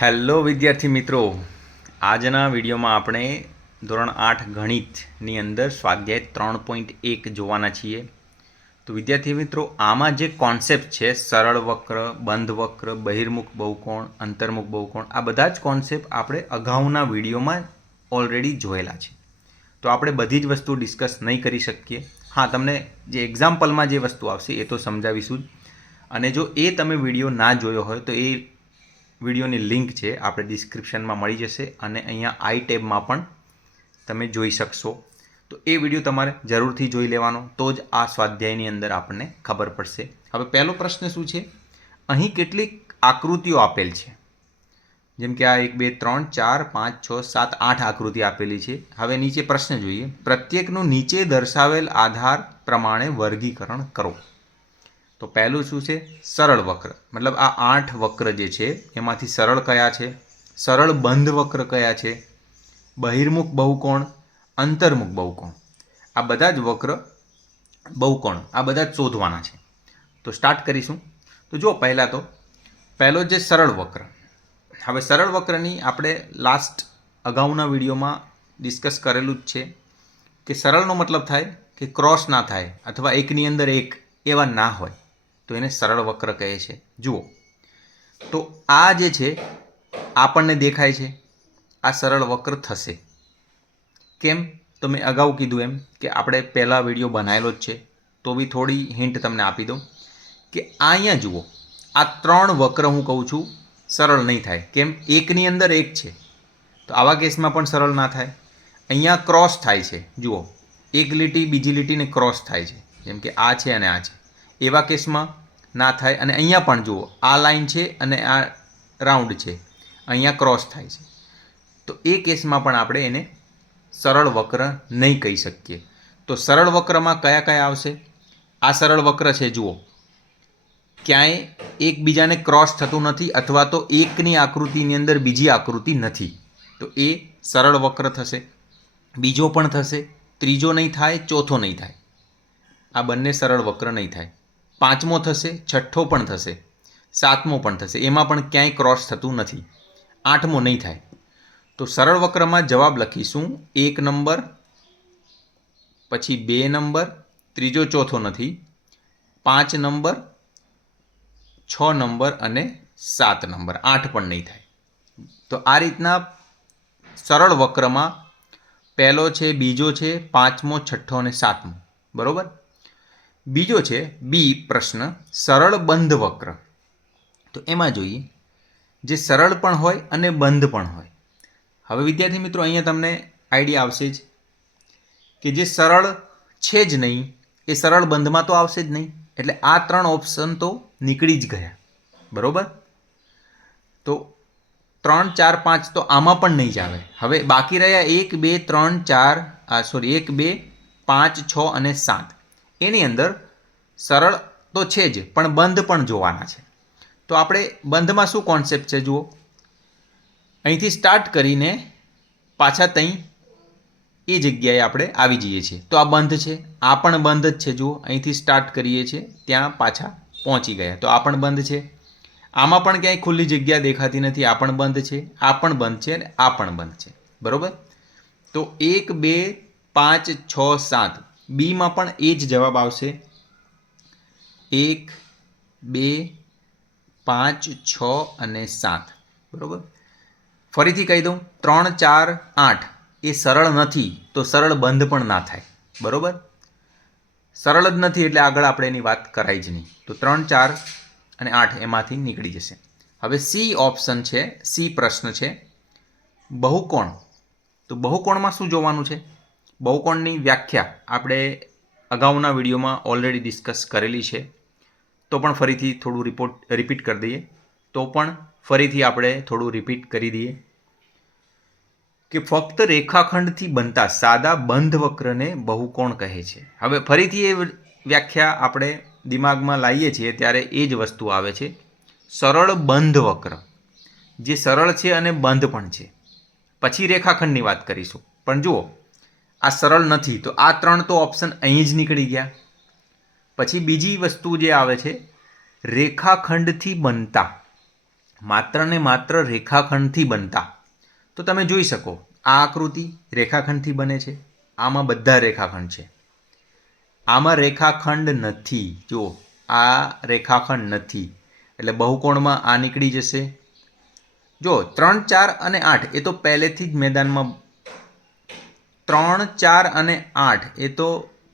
Hello વિદ્યાર્થી મિત્રો, આજના વિડીયોમાં આપણે ધોરણ 8 ગણિતની અંદર સ્વાધ્યાય 3.1 જોવાના છીએ. તો વિદ્યાર્થી મિત્રો, આમાં જે કોન્સેપ્ટ છે સરળ વક્ર, બંધ વક્ર, બહિર્મુખ બહુકોણ, અંતર્મુખ બહુકોણ, આ બધા જ કોન્સેપ્ટ આપણે અગાઉના વિડીયોમાં ઓલરેડી જોયેલા છે. તો આપણે બધી જ વસ્તુ ડિસ્કસ નહીં કરી શકીએ. હા, તમને જે એક્ઝામ્પલમાં જે વસ્તુ આવશે એ તો સમજાવીશું જ. અને જો એ તમે વિડીયો ના જોયો હોય તો એ વિડીયોની લિંક છે આપણે ડિસ્ક્રિપ્શનમાં મળી જશે અને અહીંયા આઈ ટેબમાં પણ તમે જોઈ શકશો. તો એ વિડીયો તમારે જરૂરથી જોઈ લેવાનો, તો જ આ સ્વાધ્યાયની અંદર આપણને ખબર પડશે. હવે પહેલો પ્રશ્ન શું છે? અહીં કેટલીક આકૃતિઓ આપેલ છે, જેમ કે આ 1 2 3 4 5 6 7 8 આકૃતિ આપેલી છે. હવે નીચે પ્રશ્ન જોઈએ. પ્રત્યેકનું નીચે દર્શાવેલ આધાર પ્રમાણે વર્ગીકરણ કરો. તો પહેલું શું છે? સરળ વક્ર. મતલબ આ 8 વક્ર જે છે એમાંથી સરળ કયા છે, સરળ બંધ વક્ર કયા છે, બહિર્મુખ બહુકોણ, અંતર્મુખ બહુકોણ, આ બધા જ વક્ર બહુકોણ આ બધા જ શોધવાના છે. તો સ્ટાર્ટ કરીશું. તો જો પહેલો જે સરળ વક્ર. હવે સરળ વક્રની આપણે અગાઉના વિડીયોમાં ડિસ્કસ કરેલું જ છે કે સરળનો મતલબ થાય કે ક્રોસ ના થાય અથવા એકની અંદર એક એવા ના હોય, તો એને સરળ વક્ર કહે છે. જુઓ, તો આ જે છે આપણને દેખાય છે આ સરળ વક્ર થશે. કેમ? તો મેં અગાઉ કીધું એમ કે આપણે પહેલા વિડીયો બનાવેલો જ છે, તો બી થોડી હિન્ટ તમને આપી દઉં કે અહીંયા જુઓ, આ 3 વક્ર હું કહું છું સરળ નહીં થાય. કેમ? એકની અંદર એક છે, તો આવા કેસમાં પણ સરળ ના થાય. અહીંયા ક્રોસ થાય છે, જુઓ, એક લીટી બીજી લીટીને ક્રોસ થાય છે, જેમ કે આ છે અને આ છે, એવા કેસમાં ના થાય. અને અહીંયા પણ જુઓ, આ લાઈન છે અને આ રાઉન્ડ છે, અહીંયા ક્રોસ થાય છે, તો એ કેસમાં પણ આપણે એને સરળ વક્ર નહીં કહી શકીએ. તો સરળ વક્રમાં કયા કયા આવશે? આ સરળ વક્ર છે, જુઓ, ક્યાંય એકબીજાને ક્રોસ થતું નથી અથવા તો એકની આકૃતિની અંદર બીજી આકૃતિ નથી, તો એ સરળ વક્ર થશે. બીજો પણ થશે, ત્રીજો નહીં થાય, ચોથો નહીં થાય, આ બંને સરળ વક્ર નહીં થાય. પાંચમો થશે, છઠ્ઠો પણ થશે, સાતમો પણ થશે, એમાં પણ ક્યાંય ક્રોસ થતું નથી. આઠમો નહીં થાય. તો સરળ વક્રમાં જવાબ લખીશું 1 નંબર, પછી 2 નંબર, ત્રીજો ચોથો નથી, 5 નંબર, 6 નંબર અને 7 નંબર. 8 પણ નહીં થાય. તો આ રીતના સરળ વક્રમાં પહેલો છે, બીજો છે, પાંચમો, છઠ્ઠો અને સાતમો. બરોબર. બીજો છે બી પ્રશ્ન, સરળ બંધ વક્ર. તો એમાં જોઈએ, જે સરળ પણ હોય અને બંધ પણ હોય. હવે વિદ્યાર્થી મિત્રો, અહીંયા તમને આઈડિયા આવશે જ કે જે સરળ છે જ નહીં એ સરળ બંધમાં તો આવશે જ નહીં, એટલે આ 3 ઓપ્શન તો નીકળી જ ગયા. બરોબર. તો 3 4 5 તો આમાં પણ નહીં જ આવે. હવે બાકી રહ્યા 1 2 3 4 1 2 5 6 અને 7. એની અંદર સરળ તો છે જ, પણ બંધ પણ જોવાના છે. તો આપણે બંધમાં શું કોન્સેપ્ટ છે જુઓ, અહીંથી સ્ટાર્ટ કરીને પાછા ત્યાં એ જગ્યાએ આપણે આવી જઈએ છીએ, તો આ બંધ છે. આ પણ બંધ જ છે, જુઓ, અહીંથી સ્ટાર્ટ કરીએ છીએ ત્યાં પાછા પહોંચી ગયા, તો આ પણ બંધ છે. આમાં પણ ક્યાંય ખુલ્લી જગ્યા દેખાતી નથી, આ પણ બંધ છે, આ પણ બંધ છે અને આ પણ બંધ છે. બરાબર. તો 1 2 5 6 7, બીમાં પણ એ જ જવાબ આવશે. 1 2 5 6 અને 7. બરાબર. ફરીથી કહી દઉં, 3 4 8 એ સરળ નથી, તો સરળ બંધ પણ ના થાય. બરાબર. સરળ જ નથી એટલે આગળ આપણે એની વાત કરાય જ નહીં. તો 3 4 અને 8 એમાંથી નીકળી જશે. હવે સી ઓપ્શન છે, સી પ્રશ્ન છે બહુકોણ. તો બહુકોણમાં શું જોવાનું છે? બહુકોણની વ્યાખ્યા આપણે અગાઉના વિડીયોમાં ઓલરેડી ડિસ્કસ કરેલી છે, તો પણ ફરીથી થોડું રિપીટ કરી દઈએ. તો પણ ફરીથી આપણે થોડું રિપીટ કરી દઈએ કે ફક્ત રેખાખંડથી બનતા સાદા બંધ વક્રને બહુકોણ કહે છે. હવે ફરીથી એ વ્યાખ્યા આપણે દિમાગમાં લાવીએ છીએ ત્યારે એ જ વસ્તુ આવે છે, સરળ બંધ વક્ર, જે સરળ છે અને બંધ પણ છે. પછી રેખાખંડની વાત કરીશું. પણ જુઓ, આ સરળ નથી, તો આ 3 તો ઓપ્શન અહીં જ નીકળી ગયા. પછી બીજી વસ્તુ જે આવે છે રેખાખંડથી બનતા. માત્ર ને માત્ર રેખાખંડથી બનતા. તો તમે જોઈ શકો આ આકૃતિ રેખાખંડથી બને છે, આમાં બધા રેખાખંડ છે, આમાં રેખાખંડ નથી. જો આ રેખાખંડ નથી એટલે બહુકોણમાં આ નીકળી જશે. જો 3, 4 અને 8 એ તો પહેલેથી જ મેદાનમાં 3, 4 અને 8 એ તો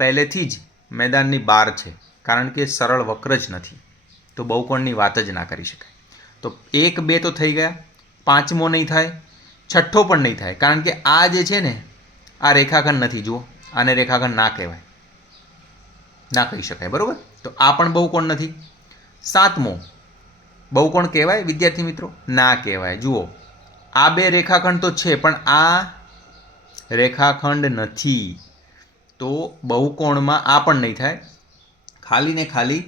પહેલેથી જ મેદાનની બહાર છે, કારણ કે સરળ વક્ર જ નથી, તો બહુકોણની વાત જ ના કરી શકાય. તો 1, 2 તો થઈ ગયા, પાંચમો નહીં થાય, છઠ્ઠો પણ નહીં થાય, કારણ કે આ જે છે ને આ રેખાખંડ નથી. જુઓ આને રેખાખંડ ના કહેવાય, ના કહી શકાય, બરાબર. તો આ પણ બહુકોણ નથી. સાતમો બહુકોણ કહેવાય વિદ્યાર્થી મિત્રો? ના કહેવાય. જુઓ આ બે રેખાખંડ તો છે પણ આ રેખાખંડ નથી, તો બહુકોણમાં આ પણ નહીં થાય. ખાલી ને ખાલી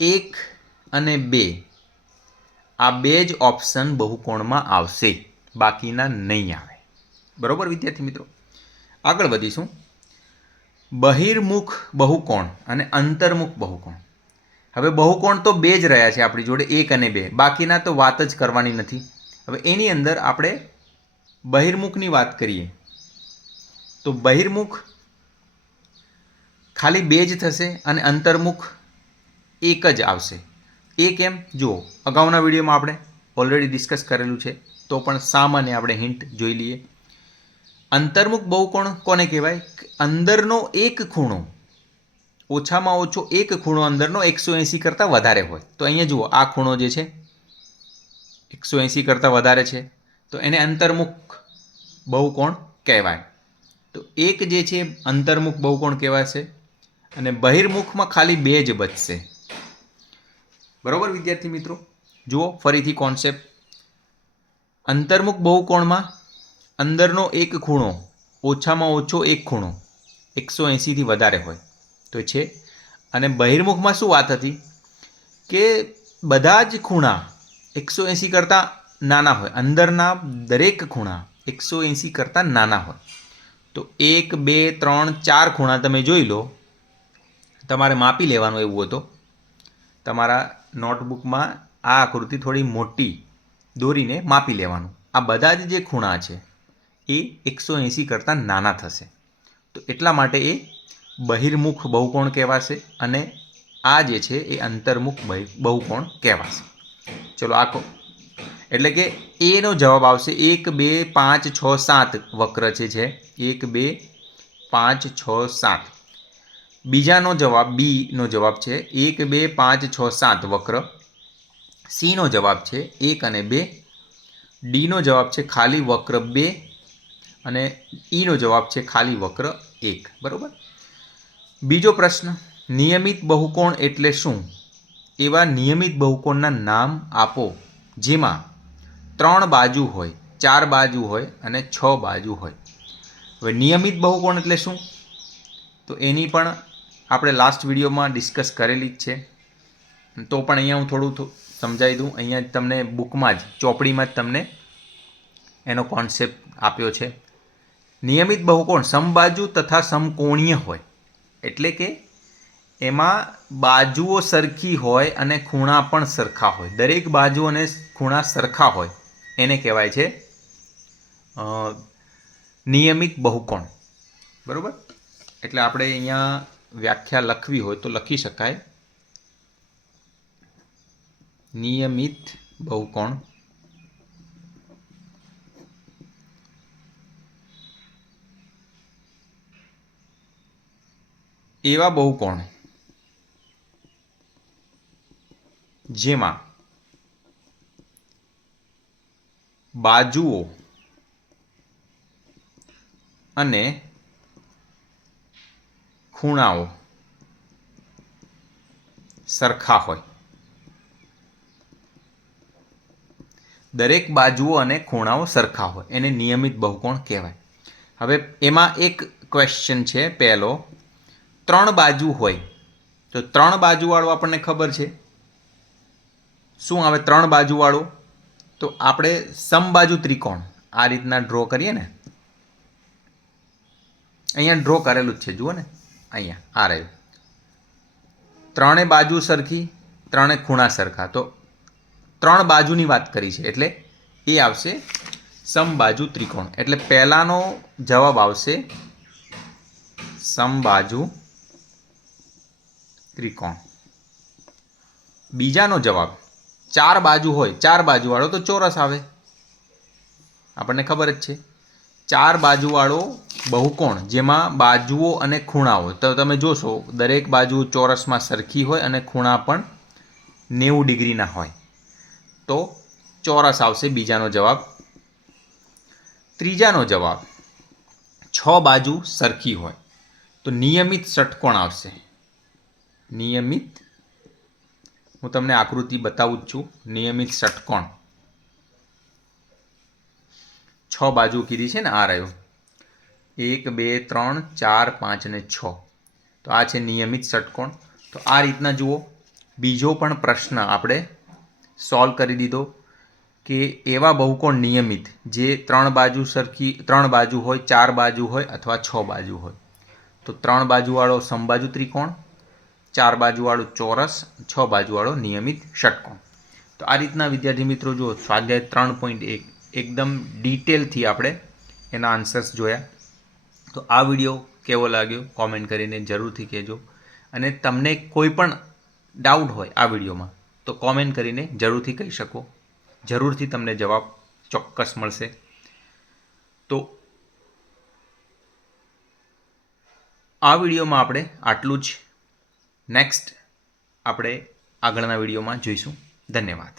1 અને 2 આ બે જ ઓપ્શન બહુકોણમાં આવશે, બાકીના નહીં આવે, બરાબર વિદ્યાર્થી મિત્રો. આગળ વધીશું. બહિર્મુખ બહુકોણ અને અંતર્મુખ બહુકોણ. હવે બહુકોણ તો બે જ રહ્યા છે આપણી જોડે, 1 અને 2, બાકીના તો વાત જ કરવાની નથી. હવે એની અંદર આપણે બહિર્મુખની વાત કરીએ તો બહિર્મુખ ખાલી 2 જ થશે અને અંતર્મુખ 1 જ આવશે. એ કેમ? જુઓ અગાઉના વિડીયોમાં આપણે ઓલરેડી ડિસ્કસ કરેલું છે, તો પણ સામાન્ય આપણે હિન્ટ જોઈ લઈએ. અંતર્મુખ બહુકોણ કોને કહેવાય? અંદરનો એક ખૂણો, ઓછામાં ઓછો એક ખૂણો અંદરનો 180 કરતાં વધારે હોય. તો અહીંયા જુઓ આ ખૂણો જે છે 180 કરતાં વધારે છે, તો એને અંતર્મુખ બહુકોણ કહેવાય. તો એક જે છે અંતર્મુખ બહુકોણ કહેવાશે અને બહિર્મુખમાં ખાલી 2 જ બચશે, બરાબર વિદ્યાર્થી મિત્રો. જુઓ ફરીથી કોન્સેપ્ટ. અંતર્મુખ બહુકોણમાં અંદરનો એક ખૂણો, ઓછામાં ઓછો એક ખૂણો 180થી વધારે હોય તો છે. અને બહિર્મુખમાં શું વાત હતી કે બધા જ ખૂણા 180 કરતાં નાના હોય, અંદરના દરેક ખૂણા 180 કરતાં નાના હોય. તો 1, 2, 3, 4 ખૂણા તમે જોઈ લો, તમારે માપી લેવાનું. એવું હતો તમારા નોટબુકમાં આ આકૃતિ થોડી મોટી દોરીને માપી લેવાનું. આ બધા જ જે ખૂણા છે એ 180 કરતાં નાના થશે, તો એટલા માટે એ બહિર્મુખ બહુકોણ કહેવાશે અને આ જે છે એ અંતર્મુખ બહુકોણ કહેવાશે. ચલો આખો એટલે કે એનો જવાબ આવશે 1, 2, 5, 6, 7 વક્ર છે 1, 2, 5, 6, 7. બીજાનો જવાબ બીનો જવાબ છે 1, 2, 5, 6, 7 વક્ર. સીનો જવાબ છે 1 અને 2. ડીનો જવાબ છે ખાલી વક્ર 2 અને ઈનો જવાબ છે ખાલી વક્ર 1, બરાબર. બીજો પ્રશ્ન, નિયમિત બહુકોણ એટલે શું? એવા નિયમિત બહુકોણના નામ આપો જેમાં 3 બાજુ હોય, 4 બાજુ હોય અને 6 બાજુ હોય. હવે નિયમિત બહુકોણ એટલે શું? તો એની પણ આપણે લાસ્ટ વિડીયોમાં ડિસ્કસ કરેલી જ છે, તો પણ અહીંયા હું થોડું સમજાવી દઉં. અહીંયા તમને બુકમાં જ ચોપડીમાં જ તમને એનો કોન્સેપ્ટ આપ્યો છે. નિયમિત બહુકોણ સમબાજુ તથા સમકોણીય હોય, એટલે કે એમાં બાજુઓ સરખી હોય અને ખૂણા પણ સરખા હોય. દરેક બાજુ અને ખૂણા સરખા હોય એને કહેવાય છે નિયમિત બહુકોણ, બરાબર. એટલે આપણે અહીંયા વ્યાખ્યા લખવી હોય તો લખી શકાય, નિયમિત બહુકોણ એવા બહુકોણ જેમાં બાજુઓ અને ખૂણાઓ સરખા હોય. દરેક બાજુઓ અને ખૂણાઓ સરખા હોય એને નિયમિત બહુકોણ કહેવાય. હવે એમાં એક ક્વેશ્ચન છે પહેલો, 3 બાજુ હોય તો 3 બાજુવાળો આપણને ખબર છે શું આવે? 3 બાજુવાળો તો આપણે સમબાજુ ત્રિકોણ આ રીતના ડ્રો કરીએ ને, અહીંયા ડ્રો કરેલું જ છે, જુઓ ને અહીંયા આ રહ્યું. 3 બાજુ સરખી, 3 ખૂણા સરખા, તો 3 બાજુની વાત કરી છે એટલે એ આવશે સમબાજુ ત્રિકોણ. એટલે પહેલાનો જવાબ આવશે સમબાજુ ત્રિકોણ. બીજાનો જવાબ 4 બાજુ હોય, 4 બાજુવાળો તો ચોરસ આવે, આપણને ખબર જ છે. 4 બાજુવાળો બહુકોણ જેમાં બાજુઓ અને ખૂણાઓ, તો તમે જોશો દરેક બાજુ ચોરસમાં સરખી હોય અને ખૂણા પણ 90 ડિગ્રીના હોય, તો ચોરસ આવશે બીજાનો જવાબ. ત્રીજાનો જવાબ 6 બાજુ સરખી હોય તો નિયમિત ષટકોણ આવશે. નિયમિત, હું તમને આકૃતિ બતાવું જ છું. નિયમિત ષટકોણ 6 બાજુ કીધી છે ને, આ રહ્યો 1 2 3 4 5 અને 6, તો આ છે નિયમિત ષટકોણ. તો આ રીતના જુઓ, બીજો પણ પ્રશ્ન આપણે સોલ્વ કરી દીધો કે એવા બહુકોણ નિયમિત જે 3 બાજુ સરખી, 3 બાજુ હોય, 4 બાજુ હોય અથવા 6 બાજુ હોય. તો 3 બાજુવાળો સમબાજુ ત્રિકોણ, 4 બાજુવાળો ચોરસ, 6 બાજુવાળો નિયમિત ષટકોણ. તો આ રીતના વિદ્યાર્થી મિત્રો જુઓ, સ્વાધ્યાય 3.1 એકદમ ડિટેલથી આપણે એના આન્સર્સ જોયા. તો આ વિડીયો કેવો લાગ્યો કોમેન્ટ કરીને જરૂરથી કહેજો. અને તમને કોઈ પણ ડાઉટ હોય આ વિડીયોમાં તો કોમેન્ટ કરીને જરૂરથી કહી શકો. જરૂરથી તમને જવાબ ચોક્કસ મળશે. તો આ વિડીયોમાં આપણે આટલું જ. નેક્સ્ટ આપણે આગળના વિડીયોમાં જોઈશું. ધન્યવાદ.